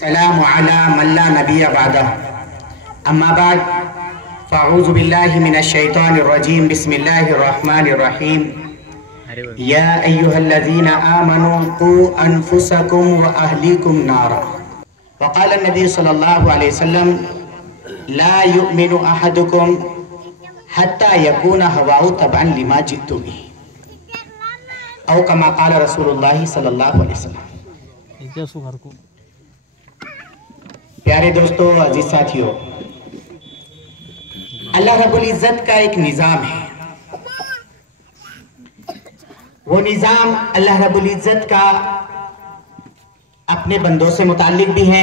السلام علی من لا نبی بعدہ اما بعد فاعوذ باللہ من الشیطان الرجیم بسم اللہ الرحمن الرحیم یا ایہا الذین آمنوا قوا انفسکم واہلیکم نارا وقال النبی صلی اللہ علیہ وسلم لا یؤمن احدکم حتی یکون ہواہ تبعا لما جئت به او کما قال رسول اللہ صلی اللہ علیہ وسلم۔ پیارے دوستو، عزیز ساتھیو، اللہ رب العزت کا ایک نظام ہے۔ وہ نظام اللہ رب العزت کا اپنے بندوں سے متعلق بھی ہے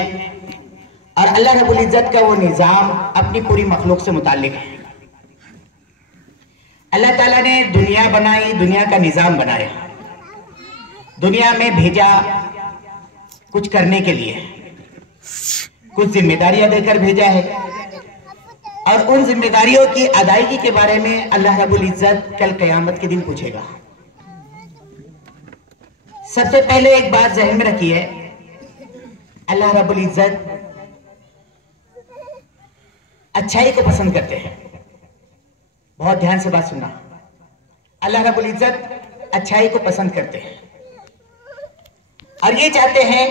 اور اللہ رب العزت کا وہ نظام اپنی پوری مخلوق سے متعلق ہے۔ اللہ تعالیٰ نے دنیا بنائی، دنیا کا نظام بنایا، دنیا میں بھیجا کچھ کرنے کے لیے، کچھ ذمہ داریاں دے کر بھیجا ہے، اور ان ذمہ داریوں کی ادائیگی کے بارے میں اللہ رب العزت کل قیامت کے دن پوچھے گا۔ سب سے پہلے ایک بات ذہن میں رکھیے، اللہ رب العزت اچھائی کو پسند کرتے ہیں۔ بہت دھیان سے بات سننا، اللہ رب العزت اچھائی کو پسند کرتے ہیں اور یہ چاہتے ہیں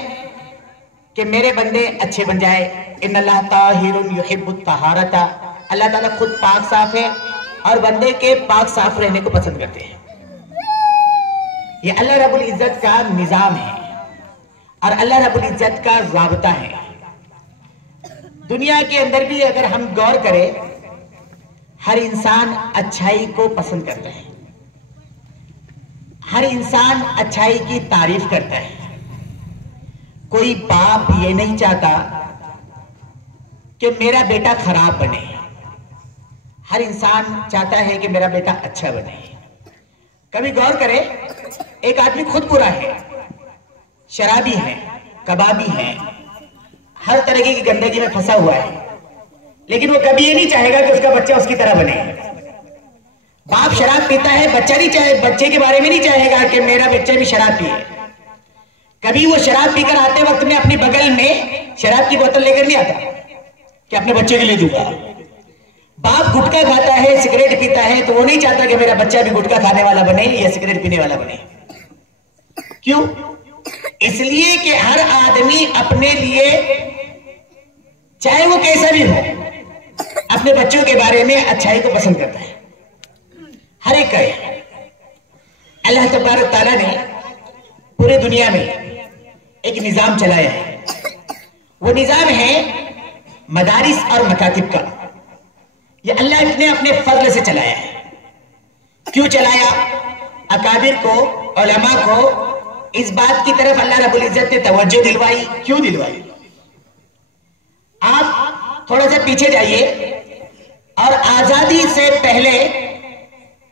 کہ میرے بندے اچھے بن جائے۔ ان اللہ طاہر یحب الطہارۃ، اللہ تعالیٰ خود پاک صاف ہے اور بندے کے پاک صاف رہنے کو پسند کرتے ہیں۔ یہ اللہ رب العزت کا نظام ہے اور اللہ رب العزت کا ضابطہ ہے۔ دنیا کے اندر بھی اگر ہم غور کریں، ہر انسان اچھائی کو پسند کرتا ہے، ہر انسان اچھائی کی تعریف کرتا ہے۔ کوئی باپ یہ نہیں چاہتا کہ میرا بیٹا خراب بنے، ہر انسان چاہتا ہے کہ میرا بیٹا اچھا بنے۔ کبھی غور کرے، ایک آدمی خود برا ہے، شرابی ہے، کبابی ہے، ہر طرح کی گندگی میں پھنسا ہوا ہے، لیکن وہ کبھی یہ نہیں چاہے گا کہ اس کا بچہ اس کی طرح بنے۔ باپ شراب پیتا ہے، بچے کے بارے میں نہیں چاہے گا کہ میرا بچہ بھی شراب پیے۔ کبھی وہ شراب پی کر آتے وقت میں اپنی بغل میں شراب کی بوتل لے کر نہیں آتا کہ اپنے بچے کے لیے دوں گا۔ باپ گٹکا کھاتا ہے، سگریٹ پیتا ہے، تو وہ نہیں چاہتا کہ میرا بچہ بھی گٹکا کھانے والا بنے یا سگریٹ پینے والا بنے۔ کیوں؟ اس لیے کہ ہر آدمی اپنے لیے، چاہے وہ کیسا بھی ہو، اپنے بچوں کے بارے میں اچھائی کو پسند کرتا ہے، ہر ایک کا ہے۔ اللہ تبارک تعالیٰ نے پورے دنیا میں ایک نظام چلایا ہے، وہ نظام ہے مدارس اور مکاتب کا۔ یہ اللہ نے اپنے فضل سے چلایا ہے۔ کیوں چلایا؟ اکابر کو، علماء کو اس بات کی طرف اللہ رب العزت نے توجہ دلوائی۔ کیوں دلوائی؟ آپ تھوڑا سا پیچھے جائیے، اور آزادی سے پہلے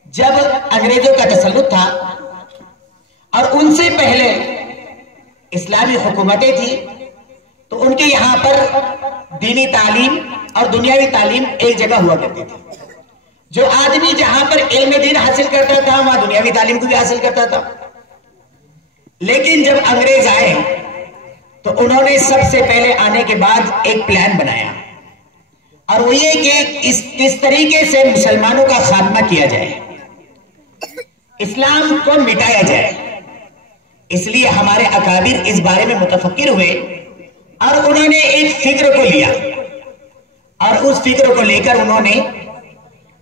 جب انگریزوں کا تسلط تھا اور ان سے پہلے اسلامی حکومتیں تھی، تو ان کے یہاں پر دینی تعلیم اور دنیاوی تعلیم ایک جگہ ہوا کرتی تھی۔ جو آدمی جہاں پر علم دین حاصل کرتا تھا، وہاں دنیاوی تعلیم کو بھی حاصل کرتا تھا۔ لیکن جب انگریز آئے تو انہوں نے سب سے پہلے آنے کے بعد ایک پلان بنایا، اور وہ یہ کہ اس طریقے سے مسلمانوں کا خاتمہ کیا جائے، اسلام کو مٹایا جائے۔ اس لیے ہمارے اکابر اس بارے میں متفکر ہوئے اور انہوں نے ایک فکر کو لیا، اور اس فکر کو لے کر انہوں نے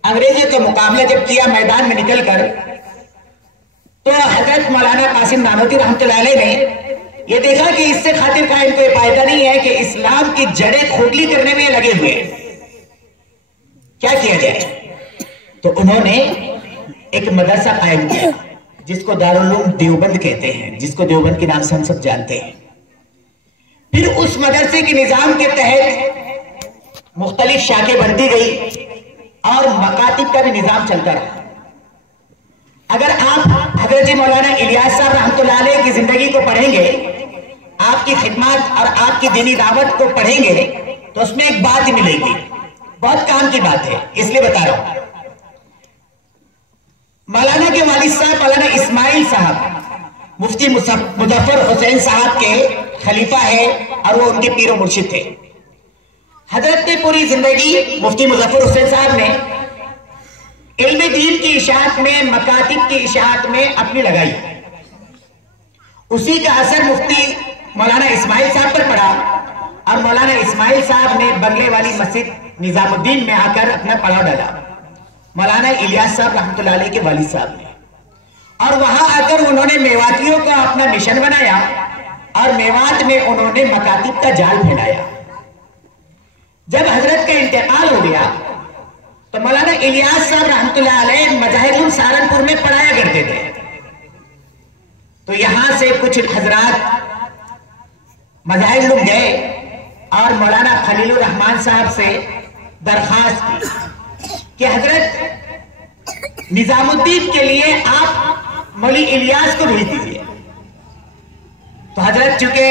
انگریزوں کا مقابلہ جب کیا میدان میں نکل کر، تو حضرت مولانا قاسم نانوتوی رحمۃ اللہ علیہ نے یہ دیکھا کہ اس سے خاطر قائم کوئی فائدہ نہیں ہے کہ اسلام کی جڑیں کھوکھلی کرنے میں لگے ہوئے، کیا کیا جائے؟ تو انہوں نے ایک مدرسہ قائم کیا جس کو دارالعلوم دیوبند کہتے ہیں، جس کو دیوبند کے نام سے ہم سب جانتے ہیں۔ پھر اس مدرسے کے نظام کے تحت مختلف شاخیں بنتی گئی اور مکاتب کا بھی نظام چلتا رہا۔ اگر آپ حضرت مولانا الیاس صاحب رحمۃ اللہ علیہ کی زندگی کو پڑھیں گے، آپ کی خدمات اور آپ کی دینی دعوت کو پڑھیں گے، تو اس میں ایک بات ملے گی، بہت کام کی بات ہے، اس لیے بتا رہا ہوں۔ مولانا کے والد صاحب مولانا اسماعیل صاحب مفتی مظفر حسین صاحب کے خلیفہ ہے اور وہ ان کے پیر و مرشد تھے. حضرت نے پوری زندگی مفتی مظفر حسین صاحب نے علم دین کی اشاعت میں، مکاتب کی اشاعت میں اپنی لگائی. اسی کا اثر مفتی مولانا اسماعیل صاحب پر پڑا اور مولانا اسماعیل صاحب نے بنگلے والی مسجد نظام الدین میں آ کر اپنا پڑاؤ ڈالا مولانا الیاس صاحب رحمۃ اللہ علیہ کے والد صاحب نے. اور وہاں آ کر انہوں نے میواتیوں کو اپنا مشن بنایا اور میوات میں انہوں نے مکاتب کا جال پھیلایا. جب حضرت کا انتقال ہو گیا تو مولانا الیاس صاحب رحمۃ اللہ علیہ مظاہر سہارنپور میں پڑھایا کرتے تھے. تو یہاں سے کچھ حضرات مظاہر گئے اور مولانا خلیل الرحمان صاحب سے درخواست کی کہ حضرت نظام الدین کے لیے آپ مولی الیاس کو بھیج دیجیے. تو حضرت چونکہ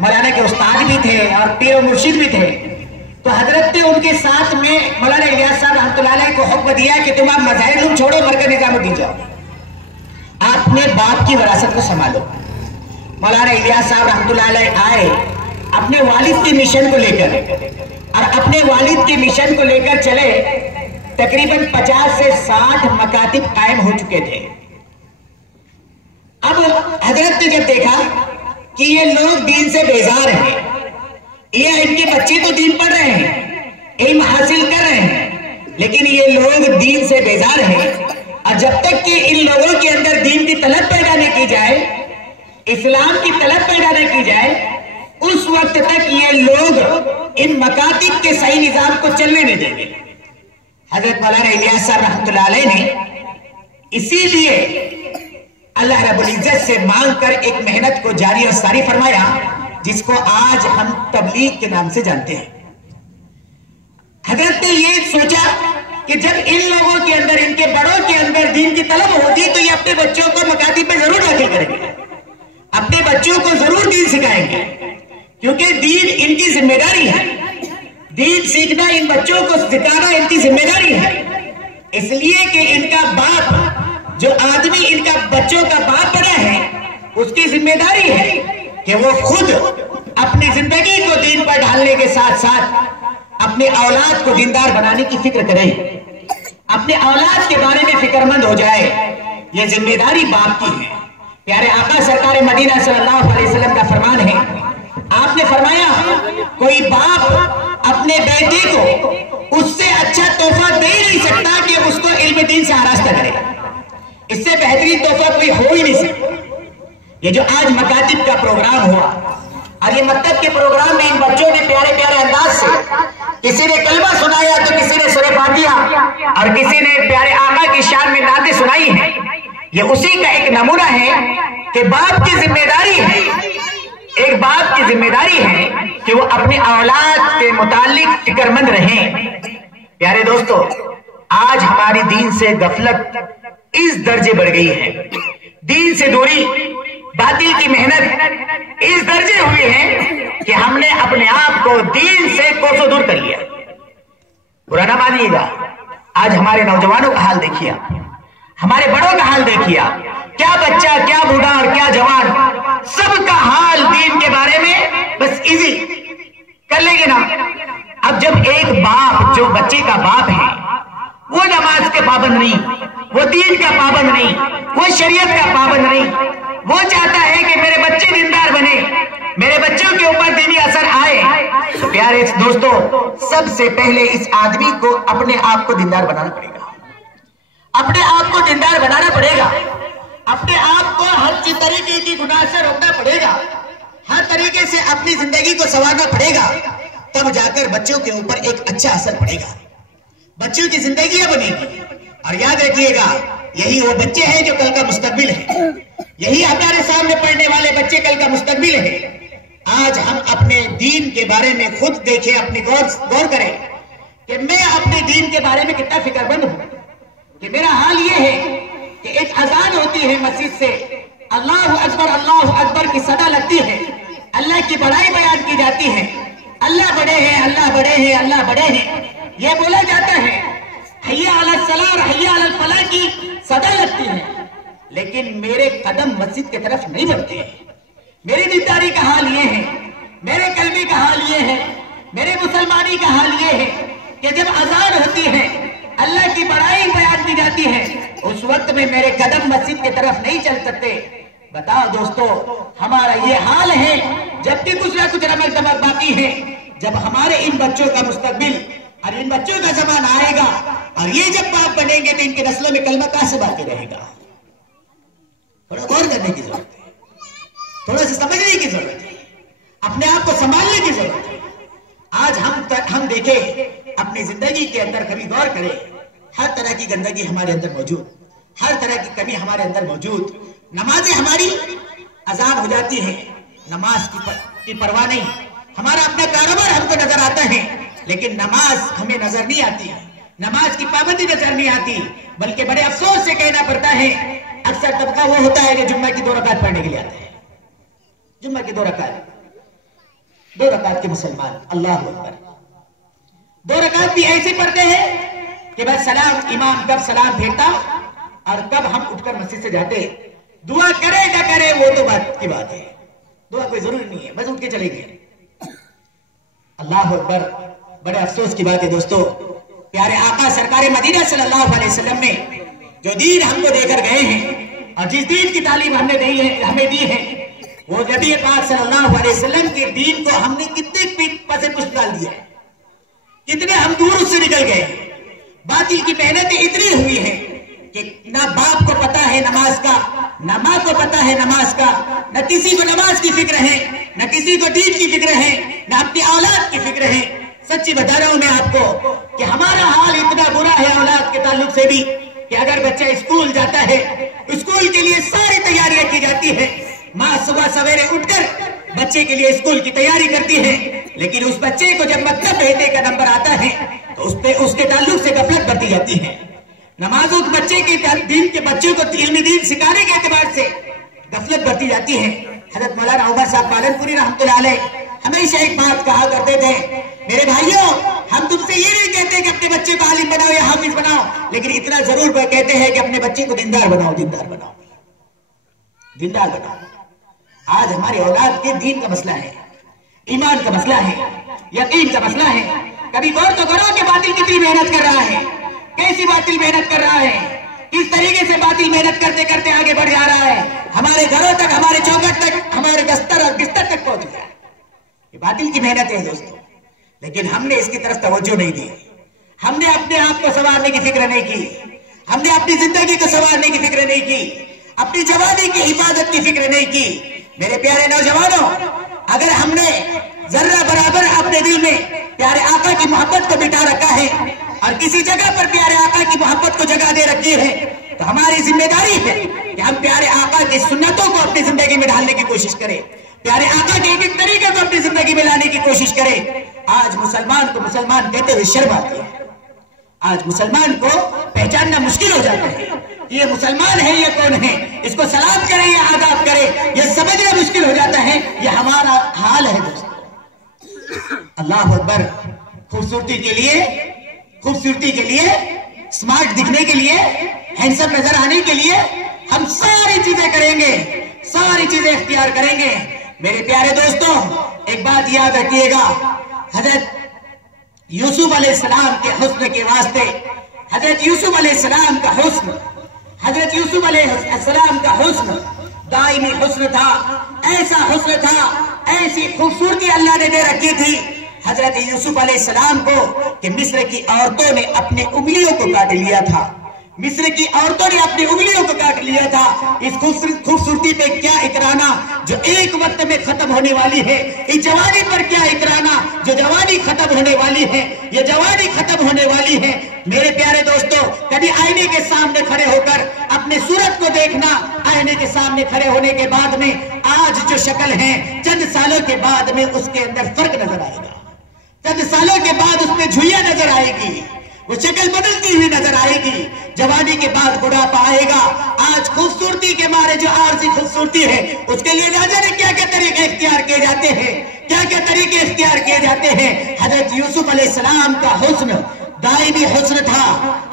مولانا کے استاد بھی تھے اور پیر و مرشد بھی تھے تو حضرت نے ان کے ساتھ میں مولانا الیاس صاحب رحمۃ اللہ علیہ کو حکم دیا کہ تم آپ مظاہر چھوڑو، مرکز نظام الدین جاؤ، آپ اپنے باپ کی وراثت کو سنبھالو. مولانا الیاس صاحب رحمۃ اللہ علیہ آئے اپنے والد کے مشن کو لے کر اور اپنے والد کے مشن کو لے کر چلے. تقریباً 50 سے 60 مکاتب قائم ہو چکے تھے. اب حضرت نے جب دیکھا کہ یہ لوگ دین سے بیزار ہیں، یہ ان کے بچے تو دین پڑھ رہے ہیں، علم حاصل کر رہے ہیں، لیکن یہ لوگ دین سے بیزار ہیں، اور جب تک کہ ان لوگوں کے اندر دین کی طلب پیدا نہ کی جائے، اسلام کی طلب پیدا نہ کی جائے، اس وقت تک یہ لوگ ان مکاتب کے صحیح نظام کو چلنے نہیں دیں گے. حضرت مولانا الیاس صاحب رحمۃ اللہ علیہ نے اسی لیے اللہ رب العزت سے مانگ کر ایک محنت کو جاری اور ساری فرمایا جس کو آج ہم تبلیغ کے نام سے جانتے ہیں. حضرت نے یہ سوچا کہ جب ان لوگوں کے اندر، ان کے بڑوں کے اندر دین کی طلب ہوگی تو یہ اپنے بچوں کو مکاتب میں ضرور داخل کریں گے، اپنے بچوں کو ضرور دین سکھائیں گے، کیونکہ دین ان کی ذمہ داری ہے. دین سیکھنا ان بچوں کو سکھانا ان کی ذمہ داری ہے. اس لیے کہ ان کا باپ، جو آدمی ان کا بچوں کا باپ بنا ہے، اس کی ذمہ داری ہے کہ وہ خود اپنی زندگی کو دین پر ڈھالنے کے ساتھ ساتھ اپنے اولاد کو دیندار بنانے کی فکر کریں، اپنے اولاد کے بارے میں فکر مند ہو جائے. یہ ذمہ داری باپ کی ہے. پیارے آقا سرکار مدینہ صلی اللہ علیہ وسلم کا فرمان ہے، آپ نے فرمایا کوئی باپ اپنے بیٹے کو اس سے اچھا تحفہ دے نہیں سکتا کہ اس کو علم دین سے آراستہ کرے. اس سے بہترین تحفہ کوئی ہو ہی نہیں سکتا. یہ جو آج مکاتب کا پروگرام ہوا اور یہ مکتب کے پروگرام میں ان بچوں نے پیارے پیارے انداز سے کسی نے کلمہ سنایا تو کسی نے سورہ فاتحہ اور کسی نے پیارے آقا کی شان میں نعتیں سنائی ہیں، یہ اسی کا ایک نمونہ ہے کہ باپ کی ذمہ داری ہے، ایک باپ کی ذمہ داری ہے کہ وہ اپنے اولاد کے متعلق فکر مند رہیں. پیارے دوستو، آج ہماری دین سے غفلت اس درجے بڑھ گئی ہے، دین سے دوری، باطل کی محنت اس درجے ہوئی ہے کہ ہم نے اپنے آپ کو دین سے کوسوں دور کر لیا. برا نہ مانیے گا، آج ہمارے نوجوانوں کا حال دیکھیے، ہمارے بڑوں کا حال دیکھیے، کیا بچہ، کیا بوڑھا اور کیا جوان، سب کا حال دین کے بارے میں بس ایزی کر لیں گے نا. اب جب ایک باپ جو بچے کا باپ ہے وہ نماز کے پابند نہیں، وہ دین کا پابند نہیں، وہ شریعت کا پابند نہیں، وہ چاہتا ہے کہ میرے بچے دیندار بنے، میرے بچوں کے اوپر دینی اثر آئے، تو پیارے دوستو، سب سے پہلے اس آدمی کو اپنے آپ کو دیندار بنانا پڑے گا، اپنے آپ کو دیندار بنانا پڑے گا، اپنے آپ کو ہر طریقے کی گناہ سے روکنا پڑے گا، ہر طریقے سے اپنی زندگی کو سنوارنا پڑے گا، تب جا کر بچوں کے اوپر ایک اچھا اثر پڑے گا، بچوں کی زندگیاں بنے گی. اور یاد رکھیے گا، یہی وہ بچے ہیں جو کل کا مستقبل ہے، یہی ہمارے سامنے پڑھنے والے بچے کل کا مستقبل ہے. آج ہم اپنے دین کے بارے میں خود دیکھیں، اپنی غور کریں کہ میں اپنے دین کے بارے میں کتنا فکر مند ہوں. کہ میرا حال یہ ہے کہ ایک اذان ہوتی ہے مسجد سے، اللہ اکبر کی صدا لگتی ہے، اللہ کی بڑائی بیان کی جاتی ہے، اللہ بڑے ہیں، اللہ بڑے ہیں، اللہ بڑے ہیں، یہ بولا جاتا ہے، حی علی الصلاۃ حی علی الفلاح کی صدا لگتی ہے. لیکن میرے قدم مسجد کی طرف نہیں بڑھتے ہیں. میری دینداری کا حال یہ ہے, میرے قلبی کا حال یہ ہے, میرے مسلمانی کا حال یہ ہے کہ جب اذان ہوتی ہے, اللہ کی بڑائی بیان کی جاتی ہے, اس وقت میں میرے قدم مسجد کی طرف نہیں چل سکتے. بتاؤ دوستو, ہمارا یہ حال ہے جب بھی کچھ نہ کچھ رمق دمق باقی ہے. جب ہمارے ان بچوں کا مستقبل اور ان بچوں کا زمانہ آئے گا اور یہ جب باپ بنیں گے تو ان کے نسلوں میں کلمہ کہاں سے باقی رہے گا؟ تھوڑا غور کرنے کی ضرورت ہے, تھوڑا سا سمجھنے کی ضرورت ہے, اپنے آپ کو سنبھالنے کی ضرورت ہے. آج ہم دیکھیں اپنی زندگی کے اندر کبھی غور کریں, ہر طرح کی گندگی ہمارے اندر موجود, ہر طرح کی کمی ہمارے اندر موجود. نمازیں ہماری اذان ہو جاتی ہیں, نماز کی پرواہ نہیں. ہمارا اپنا کاروبار ہم کو نظر آتا ہے لیکن نماز ہمیں نظر نہیں آتی, نماز کی پابندی نظر نہیں آتی. بلکہ بڑے افسوس سے کہنا پڑتا ہے, اکثر طبقہ وہ ہوتا ہے کہ جمعہ کی 2 رکعت پڑھنے کے لیے آتا ہے. جمعہ کی 2 رکعت کے مسلمان, اللہ اکبر, 2 رکعت بھی ایسے پڑھتے ہیں کہ بس سلام, امام کب سلام پھیرتا اور کب ہم اٹھ کر مسجد سے جاتے. دعا کرے نہ کرے وہ تو بات کی بات ہے, دعا کوئی ضروری نہیں ہے, بس اٹھ کے چلے گئے. اللہ اکبر. بڑے افسوس کی بات ہے دوستو, پیارے آقا سرکار مدینہ صلی اللہ علیہ وسلم نے جو دین ہم کو دے کر گئے ہیں اور جس دین کی تعلیم ہمیں دی ہے وہ نبی پاک صلی اللہ علیہ وسلم کے دین کو ہم نے کتنے پیٹ پسے پشت ڈال دیا ہے, کتنے ہم دور اس سے نکل گئے. باطل کی محنتیں اتنی ہوئی ہیں کہ نہ باپ کو پتا ہے نماز کا, نہ ماں کو پتا ہے نماز کا, نہ کسی کو نماز کی فکر ہے, نہ کسی کو دین کی فکر ہے, نہ اپنی اولاد کی فکر ہے. سچی بتا رہا ہوں میں آپ کو کہ ہمارا حال اتنا برا ہے اولاد کے تعلق سے بھی کہ اگر بچہ اسکول جاتا ہے, اسکول کے لیے ساری تیاریاں کی جاتی ہے. ماں صبح سویرے اٹھ کر بچے کے لیے اسکول کی تیاری کرتی ہے, لیکن اس بچے کو جب مکتب بھیجنے کا نمبر آتا ہے تو اس کے تعلق سے غفلت برتی جاتی ہے. نمازوں بچے کے دین کے بچوں کو علم دین سکھانے کے اعتبار سے غفلت برتی جاتی ہے. حضرت مولانا عمر صاحب پالن پوری رحمۃ اللہ علیہ ہمیشہ ایک بات کہا کرتے تھے, میرے بھائیوں ہم تم سے یہ نہیں کہتے کہ اپنے بچے کو عالم بناؤ یا حافظ بناؤ, لیکن اتنا ضرور کہتے ہیں کہ اپنے بچے کو دیندار بناؤ, دیندار بناؤ, دیندار بناؤ. آج ہمارے اولاد کے دین کا مسئلہ ہے, ایمان کا مسئلہ ہے, یقین کا مسئلہ ہے. کبھی غور تو کرو کہ باطل کتنی محنت کر رہا ہے, کیسی باطل محنت کر رہا ہے, کس طریقے سے باطل محنت کرتے کرتے آگے بڑھ جا رہا ہے, ہمارے گھروں تک, ہمارے چوکٹ تک, ہمارے بستر تک پہنچ گیا. یہ باطل کی محنت ہے دوستو, لیکن ہم نے اس کی طرف توجہ نہیں دی. ہم نے اپنے آپ کو سنوارنے کی فکر نہیں کی, ہم نے اپنی زندگی کو سنوارنے کی فکر نہیں کی, اپنی جوانی کی حفاظت کی فکر نہیں کی. میرے پیارے نوجوانوں, اگر ہم نے ذرہ برابر اپنے دل میں پیارے آقا کی محبت کو بٹھا رکھا ہے اور کسی جگہ پر پیارے آقا کی محبت کو جگہ دے رکھی ہے, تو ہماری ذمہ داری ہے کہ ہم پیارے آقا کی سنتوں کو اپنی زندگی میں ڈالنے کی کوشش کریں, پیارے آقا کے ایک طریقے کو اپنی زندگی میں لانے کی کوشش کریں. آج مسلمان کو مسلمان کہتے ہوئے شرم آتی ہے, آج مسلمان کو پہچاننا مشکل ہو جاتا ہے. یہ مسلمان ہے, یہ کون ہے, اس کو سلام کرے یا آداب کرے, یہ سمجھنا مشکل ہو جاتا ہے. یہ ہمارا حال ہے دوستو. اللہ اکبر. خوبصورتی کے لیے, سمارٹ دکھنے کے لیے, ہینڈسم نظر آنے کے لیے ہم ساری چیزیں کریں گے, ساری چیزیں اختیار کریں گے. میرے پیارے دوستوں, ایک بات یاد رکھیے گا, حضرت یوسف علیہ السلام کے حسن کے واسطے, حضرت یوسف علیہ السلام کا حسن, حضرت یوسف علیہ السلام کا حسن دائمی حسن تھا, ایسا حسن تھا, ایسی خوبصورتی اللہ نے دے رکھی تھی حضرت یوسف علیہ السلام کو کہ مصر کی عورتوں نے اپنے انگلیوں کو کاٹ لیا تھا, مصر کی عورتوں نے اپنی انگلیوں کو کاٹ لیا تھا. اس خوبصورتی پہ کیا اکرانا جو ایک وقت میں ختم ہونے والی ہے, اس جوانی پر کیا اکرانا جو جوانی ختم ہونے والی ہے, یہ جوانی ختم ہونے والی ہے. میرے پیارے دوستو, کبھی آئینے کے سامنے کھڑے ہو کر اپنے صورت کو دیکھنا, آئینے کے سامنے کھڑے ہونے کے بعد میں آج جو شکل ہے, چند سالوں کے بعد میں اس کے اندر فرق نظر آئے گا, چند سالوں کے بعد اس میں جھوئیاں نظر آئے گی, وہ شکل بدلتی ہوئی نظر آئے گی. جوانی کے بعد بڑھاپا آئے گا. آج خوبصورتی کے مارے جو عارضی خوبصورتی ہے, اس کے لیے نہ جانے کیا کیا طریقے اختیار کیے جاتے ہیں, کیا کیا طریقے اختیار کیے جاتے ہیں. حضرت یوسف علیہ السلام کا حسن दायमी हुस्न था।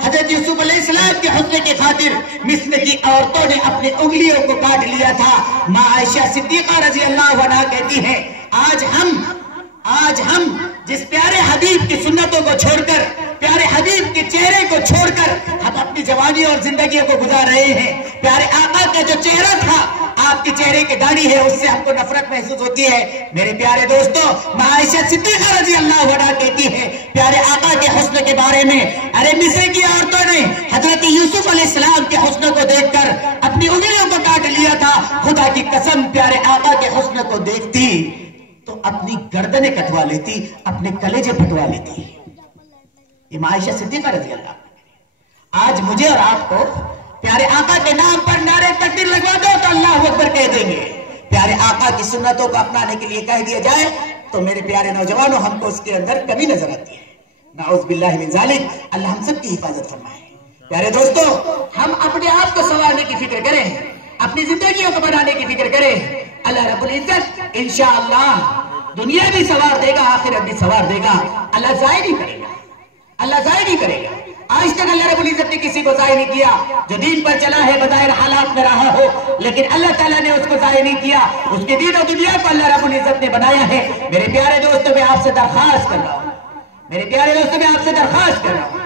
हजरत यूसुफ अलैहिस्सलाम के हुस्न की खातिर मिस्र की औरतों ने अपनी उंगलियों को काट लिया था। माँ आयशा सिद्दीक़ा रज़ी अल्लाह अन्हा कहती है, आज हम जिस प्यारे हबीब की सुन्नतों को छोड़कर, प्यारे हबीब के चेहरे को छोड़कर हम अपनी जवानी और जिंदगियों को गुजार रहे हैं। प्यारे आका का जो चेहरा था, आपके चेहरे की दाढ़ी है, उससे हमको नफरत महसूस होती है। मेरे प्यारे दोस्तों, माँ आयशा सिद्दीक़ा रज़ी अल्लाह अन्हा कहती है प्यारे आका के हुस्न के बारे में, अरे मिस्र की औरतों ने हजरत यूसुफ अलैहिस्सलाम के हुस्न को देखकर अपनी उंगलियों को काट लिया था। खुदा की कसम, प्यारे आका के हुस्न को देखती तो अपनी गर्दनें कटवा लेती, अपने कलेजे फटवा लेती। ये माँ आयशा सिद्दीक़ा रज़ी अल्लाह। आज मुझे और आपको प्यारे आका के नाम पर नारे तकबीर लगवा दो तो अल्लाह अकबर कह देंगे। प्यारे आका की सुन्नतों को अपनाने के लिए कह दिया जाए तो मेरे प्यारे नौजवानों, हमको उसके अंदर कमी नजर आती है। नाउज़ बिल्लाहि मिन ज़ालिक, अल्लाह हम सबकी हिफाजत फरमाए। प्यारे दोस्तों, हम अपने आप को संवारने की फिक्र करें, अपनी जिंदगियों को बनाने की फिक्र करें। अल्लाह रब्बुल इज्जत इंशाअल्लाह दुनिया भी सवार देगा, आखिरत भी सवार देगा। अल्लाह ज़ाया नहीं करेगा, अल्लाह ज़ाया नहीं करेगा। आज तक अल्लाह रब्बुल इज्जत ने किसी को ज़ाया नहीं किया। जो दीन पर चला है बग़ैर हालात में रहा हो, लेकिन अल्लाह ताला ने उसको ज़ाया नहीं किया। उसके दीन और दुनिया को अल्लाह रब्बुल इज्जत ने बनाया है। मेरे प्यारे दोस्तों, मैं आपसे दरख्वास्त कर रहा हूँ, मेरे प्यारे दोस्तों, मैं आपसे दरख्वास्त कर रहा हूँ,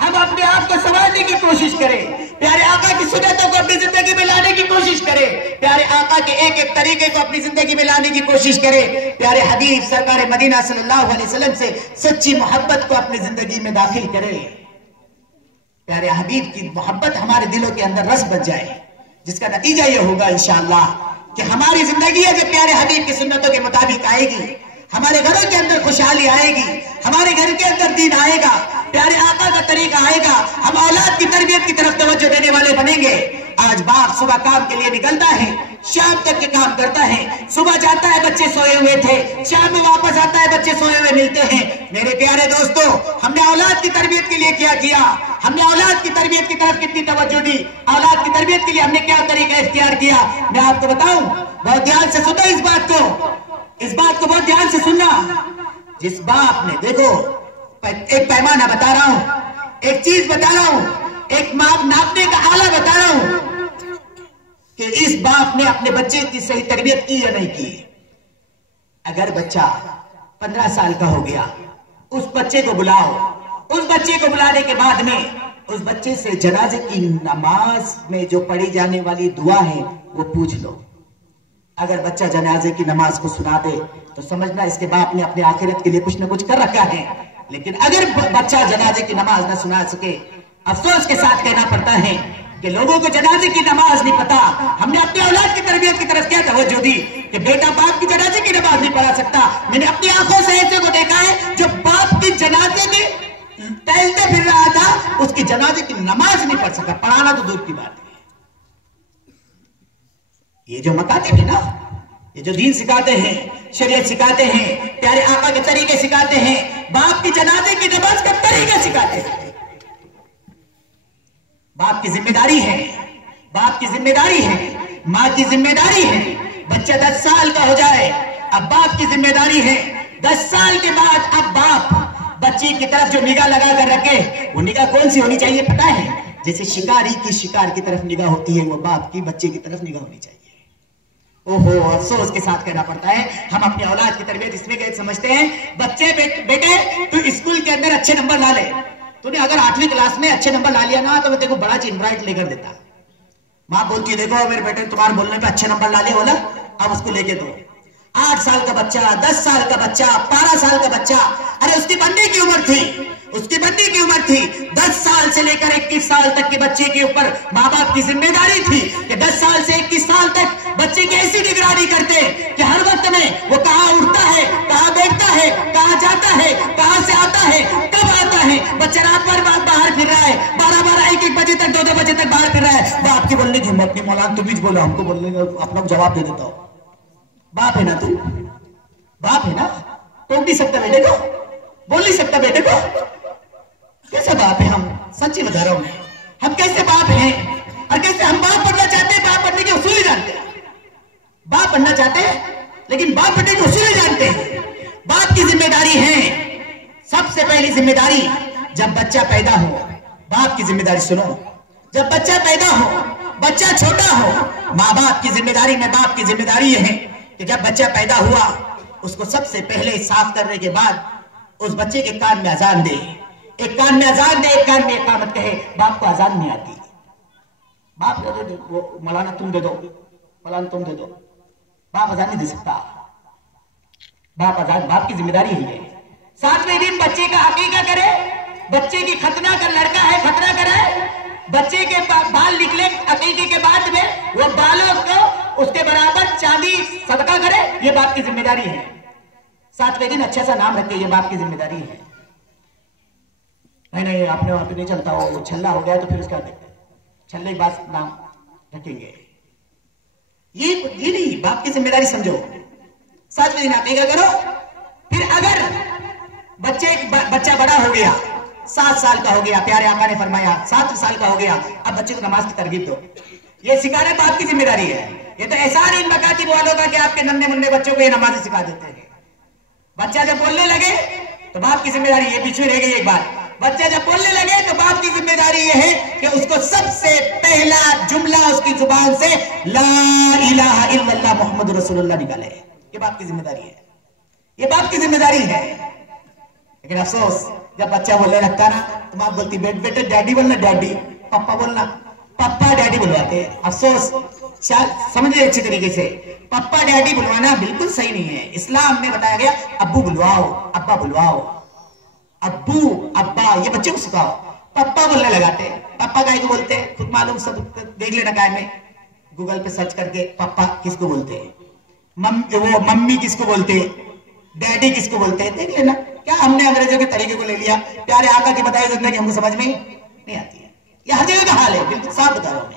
हम अपने आप को संभालने की कोशिश करें। प्यारे आका की सुन्नतों को अपनी जिंदगी में लाने की कोशिश करें। प्यारे आका के एक एक तरीके को अपनी जिंदगी में लाने की कोशिश करें। प्यारे हबीब सरकार मदीना सल्लल्लाहु अलैहि वसल्लम से सच्ची मोहब्बत को अपनी जिंदगी में दाखिल करें। प्यारे हबीब की मोहब्बत हमारे दिलों के अंदर रस बच जाए, जिसका नतीजा यह होगा इंशाअल्लाह कि हमारी जिंदगी है जो प्यारे हबीब की सुन्नतों के मुताबिक आएगी। हमारे घरों के अंदर खुशहाली आएगी, हमारे घर के अंदर दीन आएगा, प्यारे आका का तरीका आएगा। हम औलाद की तरबियत की तरफ तवज्जो देने वाले बनेंगे। आज बाप सुबह काम के लिए निकलता है, शाम तक के काम करता है। सुबह जाता है, बच्चे सोए हुए थे, शाम में वापस आता है, बच्चे सोए हुए मिलते हैं। मेरे प्यारे दोस्तों, हमने औलाद की तरबियत के लिए क्या किया? हमने औलाद की तरबियत की तरफ कितनी तवज्जो दी? औलाद की तरबियत के लिए हमने क्या तरीका इख्तियार किया? मैं आपको बताऊं, बहुत ध्यान से सुनो इस बात को बहुत ध्यान से सुनना। जिस बाप ने, देखो एक पैमाना बता रहा हूं, एक चीज बता रहा हूं, एक माप नापने का आला बता रहा हूं कि इस बाप ने अपने बच्चे की सही तरबियत की या नहीं की। अगर बच्चा 15 साल का हो गया, उस बच्चे को बुलाओ, उस बच्चे को बुलाने के बाद में उस बच्चे से जनाजे की नमाज में जो पढ़ी जाने वाली दुआ है वो पूछ लो। अगर बच्चा जनाजे की नमाज को सुना दे तो समझना इसके बाप ने अपने आखिरत के लिए कुछ ना कुछ कर रखा है। लेकिन अगर बच्चा जनाजे की नमाज ना सुना सके, अफसोस के साथ कहना पड़ता है कि लोगों को जनाजे की नमाज नहीं पता। हमने अपने औलाद की तरबियत की तरफ क्या तवज्जो दी कि बेटा बाप की जनाजे की नमाज नहीं पढ़ा सकता। मैंने अपनी आंखों से ऐसे को देखा है जो बाप की जनाजे में टहलते फिर रहा था, उसकी जनाजे की नमाज नहीं पढ़ सका, पढ़ाना तो दूर की बात है। ये जो मकातिब है ना, ये जो दीन सिखाते हैं, शरीयत सिखाते हैं, प्यारे आका के तरीके सिखाते हैं, बाप की जनाजे की नमाज का तरीका सिखाते हैं। बाप की जिम्मेदारी है, बाप की जिम्मेदारी है, माँ की जिम्मेदारी है। बच्चा 10 साल का हो जाए, अब बाप की जिम्मेदारी है। 10 साल के बाद अब बाप बच्चे की तरफ जो निगाह लगा कर रखे, वो निगाह कौन सी होनी चाहिए पता है? जैसे शिकारी की शिकार की तरफ निगाह होती है, वो बाप की बच्चे की तरफ निगाह होनी चाहिए। ओहो, अफसोस के साथ कहना पड़ता है, हम अपनी औलाद की तरबियत इसमें गलत समझते हैं। बच्चे बेटे तू स्कूल के अंदर अच्छे नंबर ला ले। तूने अगर 8वीं क्लास में अच्छे नंबर ला लिया ना तो मैं तेरे को बड़ा इनवाइट लेकर देता। माँ बोलती, देखो मेरे बेटे तुम्हारे बोलने पे अच्छे नंबर ला लिया बोला, अब उसको लेके दो। 8 साल का बच्चा, 10 साल का बच्चा, 12 साल का बच्चा, अरे उसकी बनने की उम्र थी, उसकी बनने की उम्र थी। 10 साल से लेकर 21 साल तक के बच्चे के ऊपर माँ बाप की जिम्मेदारी थी कि 10 साल से 21 साल तक बच्चे की ऐसी निगरानी करते कि हर वक्त में वो कहाँ उठता है, कहाँ बैठता है, कहाँ जाता है, कहाँ से आता है, कब आता है। बच्चा रात भर बाहर फिर रहा है, 12-12, 1-1 बजे तक, 2-2 बजे तक बाहर फिर रहा है। बाप की बोलने की हिम्मत नहीं, मौलाना तुम भी बोलो, हमको बोलने अपना जवाब दे देता हो। बाप है ना तू, बाप है ना, टोक नहीं सकता बेटे को, बोल नहीं सकता बेटे को। कैसे बाप है हम? सच्ची बता रहा हूं, हम कैसे बाप हैं और कैसे हम बाप बनना चाहते हैं। बाप बनने के उसूल जानते हैं, बाप बनना चाहते हैं लेकिन बाप बनने के उसूल जानते हैं। बाप की जिम्मेदारी है, सबसे पहली जिम्मेदारी जब बच्चा पैदा हो, बाप की जिम्मेदारी सुनो, जब बच्चा पैदा हो, बच्चा छोटा हो, माँ बाप की जिम्मेदारी में बाप की जिम्मेदारी यह है कि जब बच्चा पैदा हुआ उसको सबसे पहले साफ करने के बाद उस बच्चे के कान में अजान दे, एक कान में अजान दे, एक कान में इकामत कहे। बाप को अजान नहीं आती, बाप दे दो, मौलाना तुम दे दो, मौलाना तुम दे दो, बाप अजान नहीं दे सकता। बाप अजान, बाप की जिम्मेदारी है। 7वें दिन बच्चे का अकीका करे, बच्चे की खतना कर, लड़का है खतना करे, बच्चे के बाल निकले अकीके के बाद में वो बालों को उसके बराबर चांदी सदका करे, ये बाप की जिम्मेदारी है। 7वें दिन अच्छा सा नाम रखे, ये बाप की जिम्मेदारी है। नहीं आपने वहां पे नहीं चलता, वो छल्ला हो गया तो फिर उसका छल्ले के बाद नाम रखेंगे, ये नहीं, बाप की जिम्मेदारी समझो। 7वें दिन अकीका करो। फिर अगर बच्चा बड़ा हो गया, 7 साल का हो गया, प्यारे आका ने फरमाया 7 साल का हो गया, अब बच्चे को नमाज की तरगीब दो। ये सिखाना बाप की जिम्मेदारी है। ये तो एहसान इन मकातिब वालों का कि आपके नन्हे मुन्ने बच्चों को ये नमाज सिखा देते हैं। बच्चा जब बोलने लगे तो बाप की जिम्मेदारी, ये पीछे रह गई एक बात, बच्चा जब बोलने लगे तो बाप की जिम्मेदारी ये है कि उसको सबसे पहला जुमला उसकी जुबान से ला इलाहा इल्लल्लाह मुहम्मद रसूलुल्लाह निकाले। ये बाप की जिम्मेदारी है, ये बाप की जिम्मेदारी है। लेकिन अफसोस जब बच्चा बोलने लगता ना तो माँ बोलती बेटे डैडी बोलना, डैडी, पापा बोलना, पापा डैडी बुलवाते। अफसोस, समझिए अच्छी तरीके से, पापा डैडी बुलवाना बिल्कुल सही नहीं है। इस्लाम में बताया गया अब्बू बुलवाओ, अब्बा बुलवाओ, अब्बू अब्बा, ये बच्चे को सिखाओ। पप्पा बोलने लगाते, पप्पा काय को बोलते हैं खुद मालूम, सब देख लेना काय में गूगल पे सर्च करके, पप्पा किसको बोलते हैं, वो मम्मी किसको बोलते हैं, डैडी किसको बोलते हैं, देख लेना। क्या हमने अंग्रेजों के तरीके को ले लिया? प्यारे आका की बताई जिंदगी हमको समझ में नहीं आती है। ये हर जगह का हाल है, बिल्कुल साफ बता रहा हूं मैं।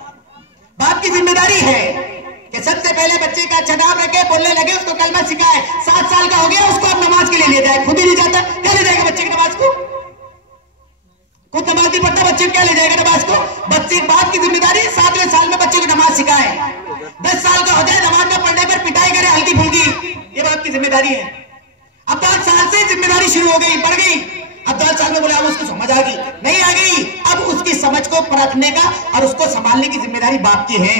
बाप की जिम्मेदारी है कि सबसे पहले बच्चे का अच्छा नाम रखे, बोलने लगे, उसको कलमा सिखाए। 7 साल का हो गया, उसको अब नमाज के लिए ले जाए, खुद ही नहीं जाता, क्या ले जाएगा बच्चे की नमाज को? खुद नमाज नहीं पढ़ता, बच्चे क्या ले जाएगा नमाज को? बच्चे, बाप की जिम्मेदारी 7वें साल में बच्चे की नमाज सिखाए। 10 साल का हो जाए, नमाज न पढ़ने पर पिटाई करे हल्की फुल्की, ये बाप की जिम्मेदारी है। अब 10 साल से जिम्मेदारी शुरू हो गई, बढ़ गई। अब 10 साल में बोले अब उसको समझ आ गई, नहीं आ गई, अब उसकी समझ को परखने का और उसको संभालने की जिम्मेदारी बाप की है।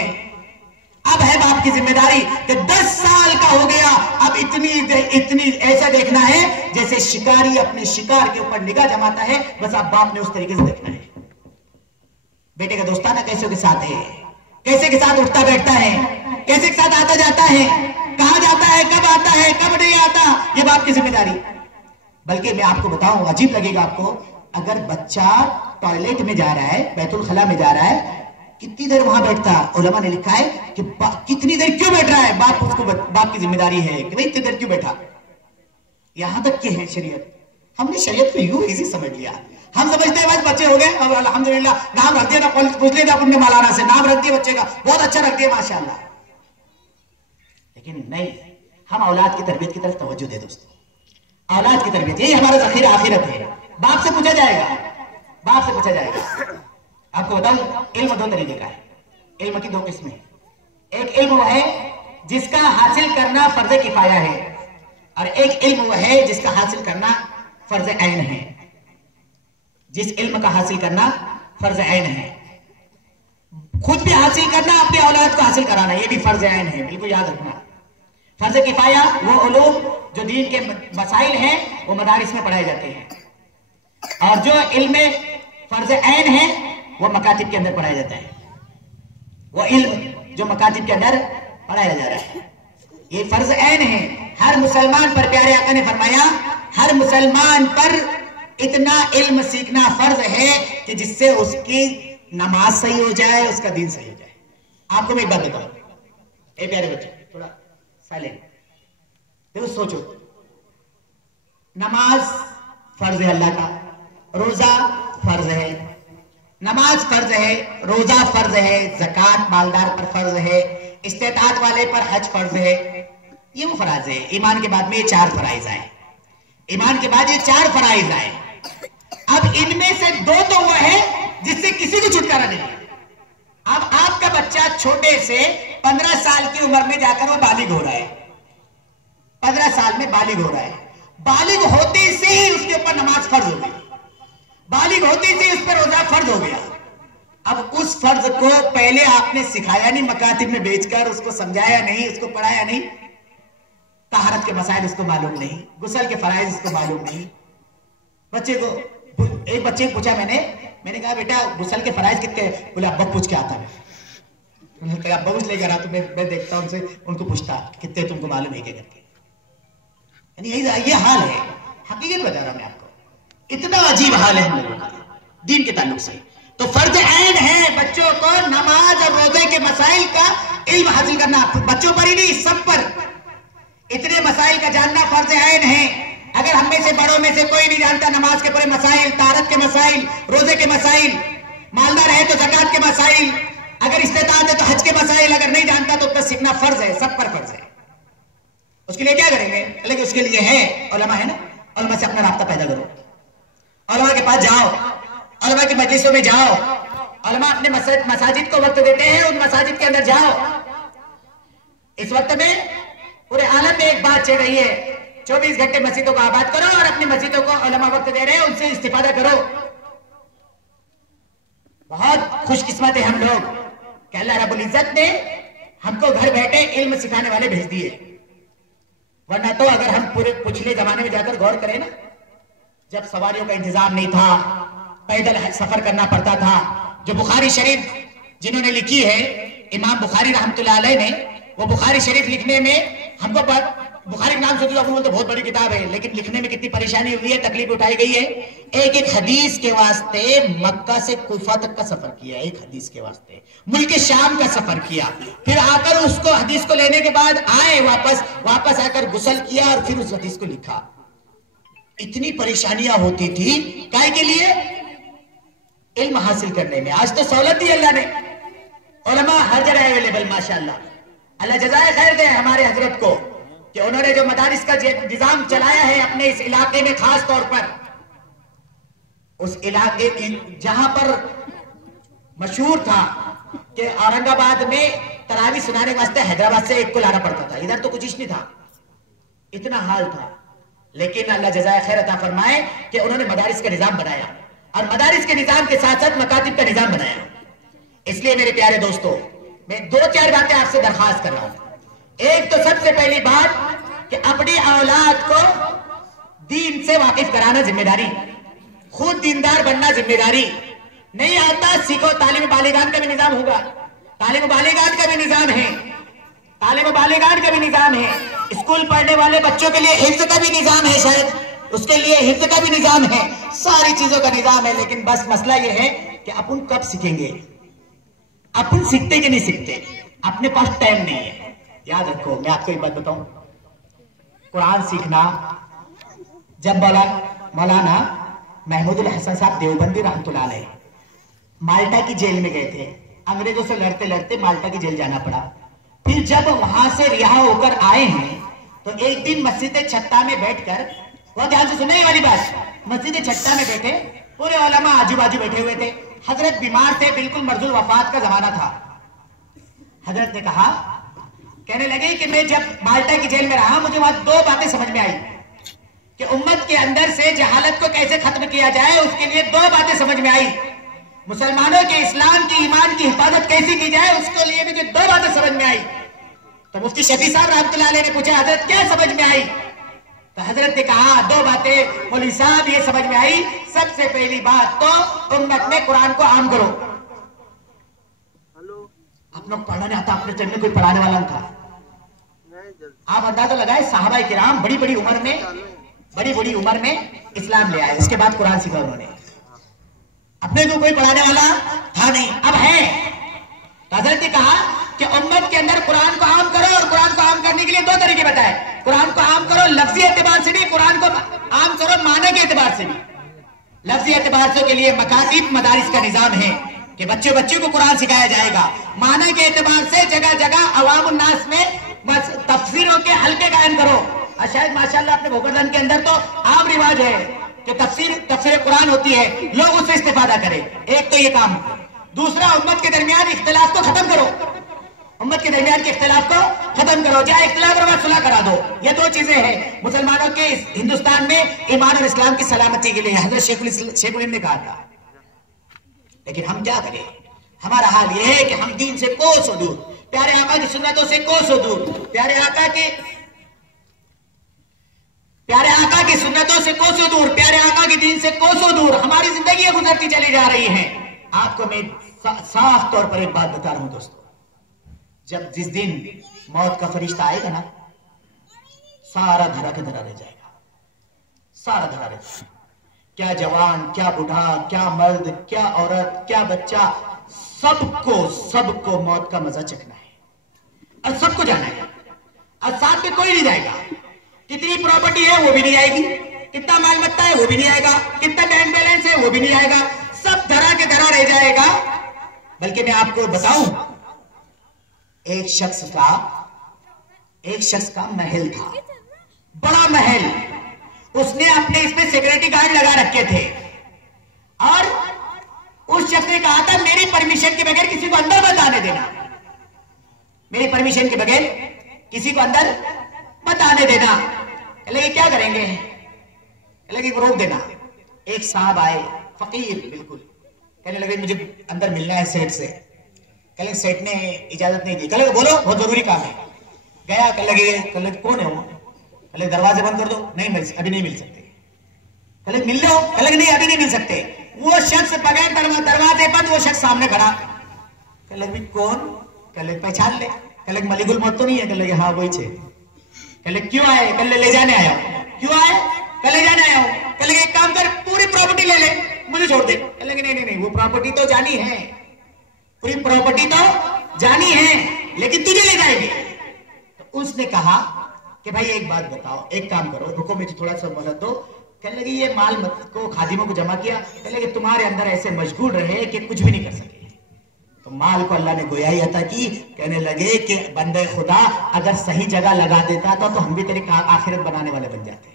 अब है बाप की जिम्मेदारी कि 10 साल का हो गया, अब इतनी ऐसा देखना है जैसे शिकारी अपने शिकार के ऊपर निगाह जमाता है, बस अब बाप ने उस तरीके से देखना है। बेटे का दोस्ताना कैसे के साथ है, कैसे के साथ उठता बैठता है, कैसे के साथ आता जाता है, कहां जाता है, कब आता है, कब नहीं आता, ये बाप की जिम्मेदारी। बल्कि मैं आपको बताऊं, अजीब लगेगा आपको, अगर बच्चा टॉयलेट में जा रहा है, बैतुल खला में जा रहा है, कितनी देर वहां बैठता है? उलमा ने लिखा है कि कितनी देर क्यों बैठ रहा है, बाप की जिम्मेदारी है कि भाई इतनी देर क्यों बैठा। यहां तक की है शरीयत। हमने शरीयत को यूं इजी समझ लिया, हम समझते हैं बस बच्चे हो गए, अब अल्हम्दुलिल्लाह नाम रख दिया ना, पूछ लिया अपने मौलाना से, नाम रख दिया बच्चे का, बहुत अच्छा रख दिया माशाअल्लाह। लेकिन नहीं, हम औलाद की तरबियत की तरफ तवज्जो दे दोस्तों। औलाद की तरबियत यही हमारा ज़ख़ीरा आखिरत है। बाप से पूछा जाएगा, बाप से पूछा जाएगा। आपको बताऊं, इल्म 2 तरीके का है। इल्म की 2 किस्में। एक इल्म वो है जिसका हासिल करना फर्ज किफाया है, और एक इल्म वो है जिसका हासिल करना फर्ज ऐन है। जिस इल्म का हासिल करना फर्ज ऐन है, खुद भी हासिल करना, अपने औलाद को हासिल कराना, ये भी फर्ज ऐन है, बिल्कुल याद रखना। फर्ज किफाया वो उलूम जो दीन के मसाइल हैं वो मदारिस में पढ़ाए जाते हैं, और जो इल्म फर्ज ऐन है वो मकातिब के अंदर पढ़ाया जाता है। वो इल्म जो मकातिब के अंदर पढ़ाया जा रहा है, ये फर्ज ऐन है। हर मुसलमान पर, प्यारे आका ने फरमाया, हर मुसलमान पर इतना इल्म सीखना फर्ज है कि जिससे उसकी नमाज सही हो जाए, उसका दीन सही हो जाए। आपको मैं एक बात बताऊं, ए प्यारे बच्चे थोड़ा साइलेंट देखो, सोचो, नमाज फर्ज है अल्लाह का, रोजा फर्ज है, नमाज फर्ज है, रोजा फर्ज है, ज़कात मालदार पर फर्ज है, इस्तेताअत वाले पर हज फर्ज है, ये वो फराइज है। ईमान के बाद में ये 4 फराइज आए, ईमान के बाद ये 4 फराइज आए। अब इनमें से 2 तो वो है जिससे किसी को छुटकारा नहीं है। अब आपका बच्चा छोटे से 15 साल की उम्र में जाकर वो बालिग हो रहा है, 15 साल में बालिग हो रहा है, बालिग होते से ही उसके ऊपर नमाज फर्ज हो गई। बालिग वाजिब होती थी उस पर रोजा फर्ज हो गया। अब उस फर्ज को पहले आपने सिखाया नहीं, मकातिब में बेचकर उसको समझाया नहीं, उसको पढ़ाया नहीं, तहारत के मसाइल उसको मालूम नहीं, गुस्ल के फराइज उसको मालूम नहीं। बच्चे को, एक बच्चे को पूछा मैंने कहा बेटा गुस्ल के फराइज कितने? बोले अब्बा पूछ के आता है। अब्बा पूछ लेकर आ, तो मैं देखता उनसे, उनको पूछता कितने तुमको मालूम है क्या करके। यानी ये हाल है, हकीकत बता रहा हूं मैं आपको, इतना अजीब हाल है हम लोगों का दीन के ताल्लुक से। तो फर्ज ऐन है बच्चों को नमाज और रोजे के मसाइल का इल्म हासिल करना, बच्चों पर ही नहीं सब पर। इतने मसाइल का जानना फर्ज ऐन है। अगर हम में से बड़ों में से कोई नहीं जानता नमाज के पूरे मसाइल, तारत के मसाइल, रोजे के मसाइल, मालदार है तो ज़कात के मसाइल, अगर इस्तेताअत है तो हज के मसाइल, अगर नहीं जानता तो उसका सीखना फर्ज है, सब पर फर्ज है। उसके लिए क्या करेंगे? लेकिन उसके लिए है उलमा, है ना, उलमा से अपना राब्ता पैदा करो, उलमा के पास जाओ, उलमा की मजलिसों में जाओ, उलमा अपने मसाजिद को वक्त देते हैं, उन मसाजिद के अंदर जाओ। इस वक्त में पूरे आलम में एक बात चल रही है, 24 घंटे मस्जिदों को आबाद करो और अपनी मस्जिदों को उलमा वक्त दे रहे हैं, उनसे इस्तिफादा करो। बहुत खुशकिस्मत है हम लोग कि अल्लाह रब्बुल इज्जत ने हमको घर बैठे इल्म सिखाने वाले भेज दिए। वरना तो अगर हम पूरे पिछले जमाने में जाकर गौर करें ना, जब सवारियों का इंतजाम नहीं था, पैदल सफर करना पड़ता था। जो बुखारी शरीफ जिन्होंने लिखी है, इमाम बुखारी रहमतुल्लाह अलैह ने, वो बुखारी शरीफ लिखने में हमको बुखारी के नाम से तो बोलते बहुत बड़ी किताब है, लेकिन लिखने में कितनी परेशानी हुई है, तकलीफ उठाई गई है। एक एक हदीस के वास्ते मक्का से कुफा तक का सफर किया, एक हदीस के वास्ते मुल्क शाम का सफर किया, फिर आकर उसको हदीस को लेने के बाद आए वापस आकर गुस्ल किया और फिर उस हदीस को लिखा। इतनी परेशानियां होती थी, काहे के लिए? इल्म हासिल करने में। आज तो सहूलत दी अल्लाह ने, उलमा हर जगह अवेलेबल, माशाअल्लाह। अल्लाह जज़ाए खैर दे हमारे हजरत को कि उन्होंने जो मदारिस का निजाम चलाया है अपने इस इलाके में, खास तौर पर उस इलाके जहां पर मशहूर था कि औरंगाबाद में तरावी सुनाने वास्ते हैदराबाद से एक को लाना पड़ता था, इधर तो कुछ नहीं था, इतना हाल था। लेकिन अल्लाह जज़ाए खैर अता फरमाए कि उन्होंने मदारिस का निजाम बनाया और मदारिस के निजाम के साथ साथ मकातिब का निजाम बनाया। इसलिए मेरे प्यारे दोस्तों, मैं 2-4 बातें आपसे दरखास्त कर रहा हूं। एक तो सबसे पहली बात कि अपनी औलाद को दीन से वाकिफ कराना जिम्मेदारी, खुद दीनदार बनना जिम्मेदारी। नहीं आता सीखो, तालीम बालिगान का भी निजाम होगा, तालीम बालिगान का भी निजाम है, तालीम बालिगान का भी निजाम है। स्कूल पढ़ने वाले बच्चों के लिए हिफ्ज का भी निजाम है, शायद उसके लिए हिफ्ज का भी निजाम है, सारी चीजों का निजाम है। लेकिन बस मसला यह है कि अपन कब सीखेंगे, अपन सीखते कि नहीं सीखते, अपने पास टाइम नहीं है। याद रखो, मैं आपको एक बात बताऊं, कुरान सीखना, जब मौलाना महमूदुल हसन साहब देवबंदी रहमतुल्लाह अलैह माल्टा की जेल में गए थे, अंग्रेजों से लड़ते लड़ते माल्टा की जेल जाना पड़ा। फिर जब वहां से रिहा होकर आए हैं तो एक दिन मस्जिद छत्ता में बैठकर, वो ध्यान से सुनने वाली बात, मस्जिद छत्ता में बैठे, पूरे उलमा आजू बाजू बैठे हुए थे, हजरत बीमार थे, बिल्कुल मर्जुल वफात का जमाना था। हजरत ने कहा, कहने लगे कि मैं जब माल्टा की जेल में रहा, मुझे वहां 2 बातें समझ में आई कि उम्मत के अंदर से जहालत को कैसे खत्म किया जाए, उसके लिए 2 बातें समझ में आई। मुसलमानों के इस्लाम की, ईमान की हिफाजत कैसे की जाए, उसके लिए मुझे 2 बातें समझ में आई। तो मुफ्ती शफी साहब रहमतुल्लाह अलैह ने पूछा, हजरत क्या समझ में आई? तो हजरत ने कहा, 2 बातें मौलवी साहब ये समझ में आई। सबसे पहली बात तो उम्मत में कुरान को आम करो। आप लोग पढ़ाने आता, अपने चल में कोई पढ़ाने वाला नहीं था। आप अंदाजा लगाए, सहाबा किराम बड़ी बड़ी उम्र में इस्लाम ले आए, उसके बाद कुरान सीखा उन्होंने। अपने को कोई पढ़ाने वाला था नहीं, अब है। तो हजरत ने कहा कि उम्मत के अंदर कुरान को आम करो, और कुरान को आम करने के लिए 2 तरीके बताए। कुरान को आम करो लफ्जी एतबार से भी, कुरान को आम करो माने के एतबार से भी। लफ्जी एतबार से के लिए मकातिब मदारिस का निजाम है कि बच्चे को कुरान सिखाया जाएगा। माने के एतबार से जगह जगह अवाम उन्नास में तफसीरों के हल्के कायम करो। और शायद माशाअल्लाह अपने भोकरदन के अंदर तो आम रिवाज है कि तफसीर कुरान होती है, लोग उससे इस्तेफादा करें। एक तो ये काम। दूसरा, उम्मत के दरमियान इख्तिलाफ को खत्म करो, उम्मत के दरमियान के इख्तिलाफ को खत्म करो, चाहे इख्तिलाफ और सुलह करा दो। ये 2 चीजें हैं मुसलमानों के हिंदुस्तान में ईमान और इस्लाम की सलामती के लिए। हजरत शेखुल ने कहा था लेकिन हम क्या करें, हमारा हाल यह है कि हम दीन से कोसों दूर, प्यारे आका की सुन्नतों से कोसों दूर, प्यारे आका की सुन्नतों से कोसों दूर, प्यारे आका के दीन से कोसों दूर हमारी जिंदगी गुजरती चली जा रही है। आपको मैं साफ तौर पर एक बात बता रहा हूं दोस्तों, जब जिस दिन मौत का फरिश्ता आएगा ना, सारा धरा के धरा रह जाएगा, सारा धरा रह जाएगा। क्या जवान, क्या बूढ़ा, क्या मर्द, क्या औरत, क्या बच्चा, सबको मौत का मजा चखना है और सबको जाना है, और साथ में कोई नहीं जाएगा। कितनी प्रॉपर्टी है वो भी नहीं आएगी, कितना माल मत्ता है वो भी नहीं आएगा, कितना बैंक बैलेंस है वो भी नहीं आएगा, सब धरा के धरा रह जाएगा। बल्कि मैं आपको बताऊं, एक शख्स का महल था, बड़ा महल, उसने अपने इसमें सिक्योरिटी गार्ड लगा रखे थे, और उस शख्स ने कहा था मेरी परमिशन के बगैर किसी को अंदर मत आने देना, मेरी परमिशन के बगैर किसी को अंदर मत आने देना। कहले क्या करेंगे, कहले रोक देना। एक साहब आए, फकीर बिल्कुल, कहने लगे मुझे अंदर मिलना है सेठ से। कहले सेठ ने इजाजत नहीं दी। कहले बोलो बहुत जरूरी काम है। गया, कहले कौन है वो, कहले दरवाजे बंद कर दो। नहीं अभी नहीं मिल सकते। कहले मिल लो, कहले नहीं अभी नहीं मिल सकते। वो शख्स बगैर दरवाजे बंद, वो शख्स सामने खड़ा। कहले कौन, कहले पहचान ले। कहले मलिकुल मौत तो नहीं है, कहले हाँ वही छे। कहले क्यों आए, कहले ले जाने आया। क्यों आए, कहले ले जाने आया हूं। कहले एक काम कर, पूरी प्रॉपर्टी ले ले, मुझे छोड़ दे। कहले नहीं वो प्रॉपर्टी तो जानी है, पूरी प्रॉपर्टी तो जानी है, लेकिन तुझे ले जाएंगे। तो उसने कहा कि भाई एक बात बताओ, एक काम करो, रुको मुझे थोड़ा सा मोहलत दो। कहने लगी ये माल को खादिमों को जमा किया, कहने लगे तुम्हारे अंदर ऐसे मशगूल रहे कि कुछ भी नहीं कर सके। तो माल को अल्लाह ने गोयाई अता की। कहने लगे कि बंदे खुदा अगर सही जगह लगा देता तो हम भी तेरे आखिरत बनाने वाले बन जाते।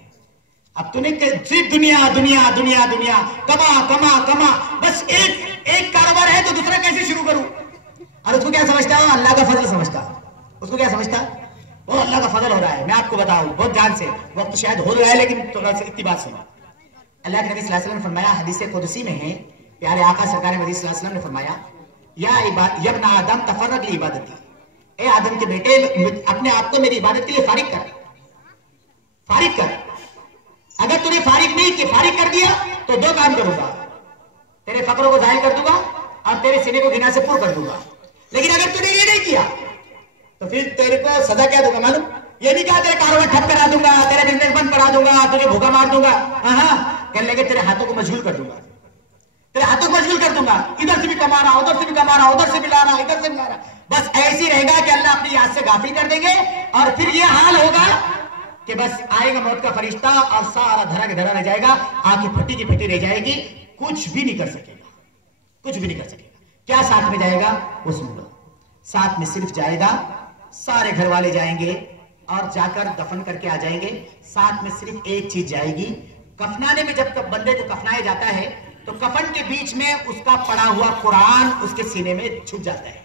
अब तूने सिर्फ दुनिया दुनिया दुनिया दुनिया, कमा कमा कमा, बस एक कारोबार है तो दूसरा कैसे शुरू करूं। और उसको क्या समझता है, अल्लाह का फजल समझता। उसको क्या समझता, वो अल्लाह का फजल हो रहा है। मैं आपको बताऊं बहुत ध्यान से, वक्त शायद हो रहा है लेकिन थोड़ा सा इतनी बात सुनो। अल्लाह के नबी सल्लल्लाहु अलैहि वसल्लम ने फरमाया, हदीस कुदसी में है, प्यारे आका सरकार मदीना सल्लल्लाहु अलैहि वसल्लम ने फरमाया, या यब्न आदम तफर्रग ली इबादती, ए आदम के बेटे अपने आप को मेरी इबादत के लिए फारिग कर। अगर तूने फारिग कर दिया तो दो काम करूंगा, तेरे फकरों को जाहिर कर दूंगा और तेरे सीने को गिना से पूर्ण कर दूंगा। लेकिन अगर तूने ये नहीं किया तो फिर तेरे को सजा क्या दूंगा मालूम? ये नहीं कहा तेरे कारोबार ठप करा दूंगा, तेरे बिजनेस बंद करा दूंगा, तुझे भूखा मार दूंगा। कहने लगे तेरे हाथों को मशगूल कर दूंगा, तेरे हाथों को मशगूल कर दूंगा, इधर से भी कमा रहा, उधर से भी कमा रहा, उधर से भी ला रहा, इधर से भी ला रहा। बस ऐसी रहेगा कि अल्लाह अपनी याद से गाफिल कर देंगे, और फिर ये हाल होगा कि बस आएगा मौत का फरिश्ता और सारा धरा के धरा रह जाएगा, आंखें फटी की फटी रह जाएगी, कुछ भी नहीं कर सकेगा, कुछ भी नहीं कर सकेगा। क्या साथ में जाएगा वो सुन लो। साथ में सिर्फ जाएगा, सारे घर वाले जाएंगे और जाकर दफन करके आ जाएंगे। साथ में सिर्फ एक चीज जाएगी, कफनाने में जब बंदे को कफनाया जाता है तो कफन के बीच में उसका पड़ा हुआ कुरान उसके सीने में छुप जाता है,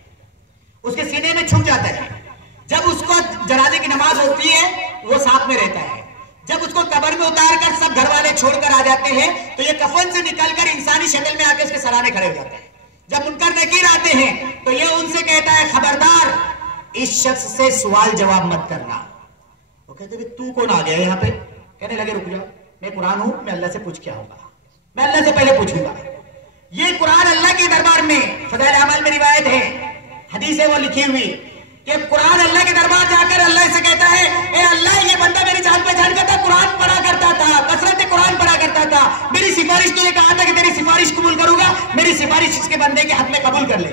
उसके सीने में छुप जाता है। जब उसको जनाजे की नमाज होती है वो साथ में रहता है। जब उसको कब्र में उतार कर सब घर वाले छोड़कर आ जाते हैं तो ये कफन से निकलकर इंसानी शक्ल में आके उसके सराहने खड़े हो जाते हैं। जब मुनकर नकीर आते हैं तो ये उनसे कहता है, खबरदार इस शख्स से सवाल जवाब मत करना। वो कहते हैं तू कौन आ गया यहाँ पे? कहने लगे रुक जाओ, मैं कुरान हूं, मैं अल्लाह से पूछ के आऊंगा, मैं अल्लाह से पहले पूछूंगा। ये कुरान अल्लाह के दरबार में फज़ाइल अमाल में रिवायत है, हदीस है वो लिखी हुई कि कुरान अल्लाह के दरबार जाकर अल्लाह से कहता है, ए अल्लाह ये बंदा मेरी जान पहचान का था, कुरान पढ़ा करता था, कसरत कुरान पढ़ा करता था, मेरी सिफारिश तूने कहा था कि तेरी सिफारिश कबूल करूंगा, मेरी सिफारिश इसके बंदे के हाथ में कबूल कर ले।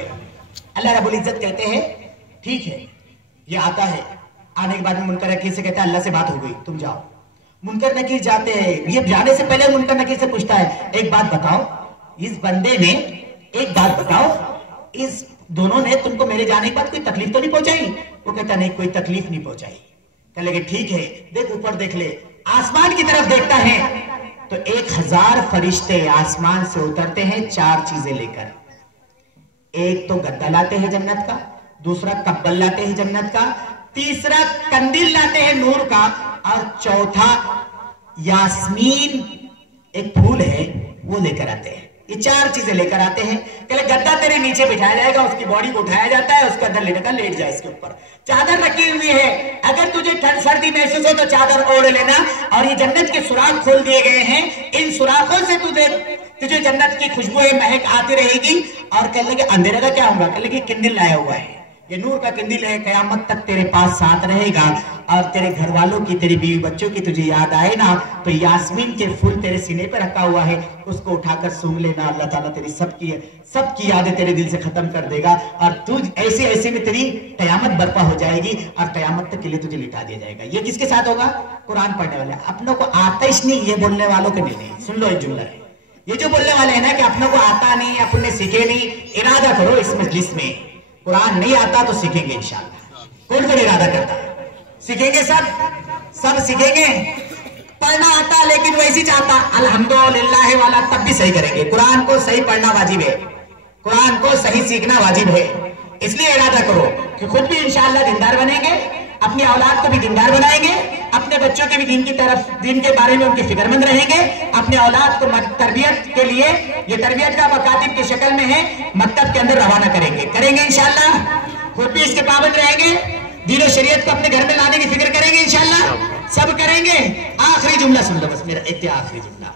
अल्लाह रब्बुल इज्जत कहते हैं ठीक है। ये आता है, आने के बाद में मुनकर नकीर से कहता है अल्लाह से बात हो गई, तुम जाओ। मुनकर नकीर जाते हैं, ये जाने से पहले मुनकर नकीर से पूछता है, एक बात बताओ, इस बंदे ने एक बात बताओ, इस दोनों ने तुमको मेरे जाने के बाद कोई तकलीफ तो नहीं पहुंचाई? वो कहता नहीं, कोई तकलीफ नहीं पहुंचाई। कहने लगे ठीक है, देख ऊपर देख ले। आसमान की तरफ देखता है तो 1000 फरिश्ते आसमान से उतरते हैं 4 चीजें लेकर। एक तो गद्दा लाते हैं जन्नत का, दूसरा कब्बल लाते हैं जन्नत का, तीसरा कंदील लाते हैं नूर का, और चौथा यास्मीन एक फूल है वो लेकर आते हैं। یہ 4 چیزیں لے کر آتے ہیں. کہ گدا تیرے نیچے بٹھایا جائے گا, اس کی باڈی کو اٹھایا جاتا ہے, اس کے اندر لینے کا, لیٹ جائے اس کے اوپر. چادر رکھی ہوئی ہے, اگر تجھے ٹھنڈ سردی محسوس ہو تو چادر اوڑھ لینا. اور یہ جنت کے سوراخ کھول دیے گئے ہیں, ان سوراخوں سے تجھے جنت کی خوشبو مہک آتی رہے گی. اور کہنے لگے اندھیرے کا کیا ہوگا؟ کہنے لگے کندل لایا ہوا ہے, یہ نور کا کندل ہے, قیامت تک تیرے پاس ساتھ رہے گا. اور تیرے گھر والوں کی, تیری بیوی بچوں کی تجھے یاد آئے نا تو یاسمین کے پھول تیرے سینے پہ رکھا ہوا ہے, اس کو اٹھا کر سونگ لینا. اللہ تعالیٰ تیری سب کی یادیں تیرے دل سے ختم کر دے گا. اور ایسے میں تیری قیامت برپا ہو جائے گی اور قیامت تک کے لیے تجھے لٹا دیا جائے گا. یہ کس کے ساتھ ہوگا؟ قرآن پڑھنے والے. اپنوں کو آتا ہی نہیں, یہ بولنے والوں کے نہیں. سن لو ایک جملہ ہے, یہ جو بولنے والے ہیں نا کہ اپنوں کو آتا نہیں, اپنے سیکھے نہیں, ارادہ کرو اس مجلس میں قرآن نہیں آتا تو سیکھیں گے انشاءاللہ. کون ارادہ کرتا ہے؟ سیکھیں گے, سب سیکھیں گے. پڑھنا آتا لیکن ویسی چاہتا الحمدللہ والا تب بھی صحیح کریں گے. قرآن کو صحیح پڑھنا واجب ہے, قرآن کو صحیح سیکھنا واجب ہے. اس لیے ارادہ کرو کہ خود بھی انشاءاللہ دیندار بنیں گے, اپنی اولاد کو بھی دیندار بنائیں گے, اپنے بچوں کے بھی دین کے بارے میں ان کی فکر مند رہیں گے. اپنے اولاد کو تربیت کے لیے, یہ تربیت کا مکاتب کی شکل میں ہے, مکتب کے اندر روانہ کریں گے انشاءاللہ. خود بھی اس کے پابند رہیں گے, دین و شریعت کو اپنے گھر میں لانے کی فکر کریں گے انشاءاللہ, سب کریں گے. آخری جملہ سن لو بس میرا, آخری جملہ,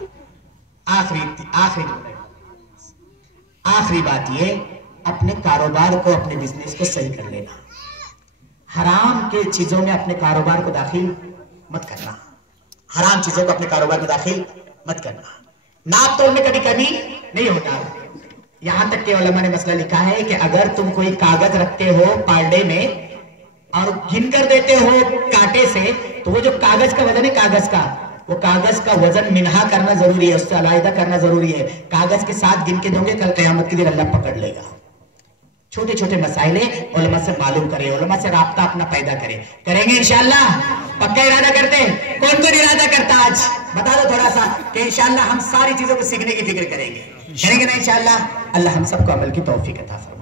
آخری بات یہ, اپنے کاروبار کو, اپنے بزنس کو صحیح کر لینا. حرام کے چیزوں میں اپنے کاروبار کو داخل مت کرنا, حرام چیزوں کو اپنے کاروبار میں داخل مت کرنا. ناپ توڑ میں کبھی کمی نہیں ہوتا. یہاں تک کہ علماء نے مسئلہ لکھا ہے کہ اگر تم کوئی کاغذ رکھتے ہو پارڈے میں اور گن کر دیتے ہو کانٹے سے, تو وہ جو کاغذ کا وزن ہے, وہ کاغذ کا وزن منہا کرنا ضروری ہے, اس سے علیحدہ کرنا ضروری ہے. کاغذ کے ساتھ گن کے دوں گے, کل قیامت کے دن اللہ پکڑ لے گا. چھوٹے چھوٹے مسائل علماء سے معلوم کریں, علماء سے رابطہ اپنا پیدا کریں گے انشاءاللہ. پکا ارادہ کرتے ہیں؟ کون ارادہ کرتا آج بتا دو تھوڑا سا, کہ انشاءاللہ ہم ساری چیزوں کو سیکھنے کی فکر کریں گے نا انشاءاللہ. اللہ ہم سب کو عمل کی توفیق عطا فرمائے.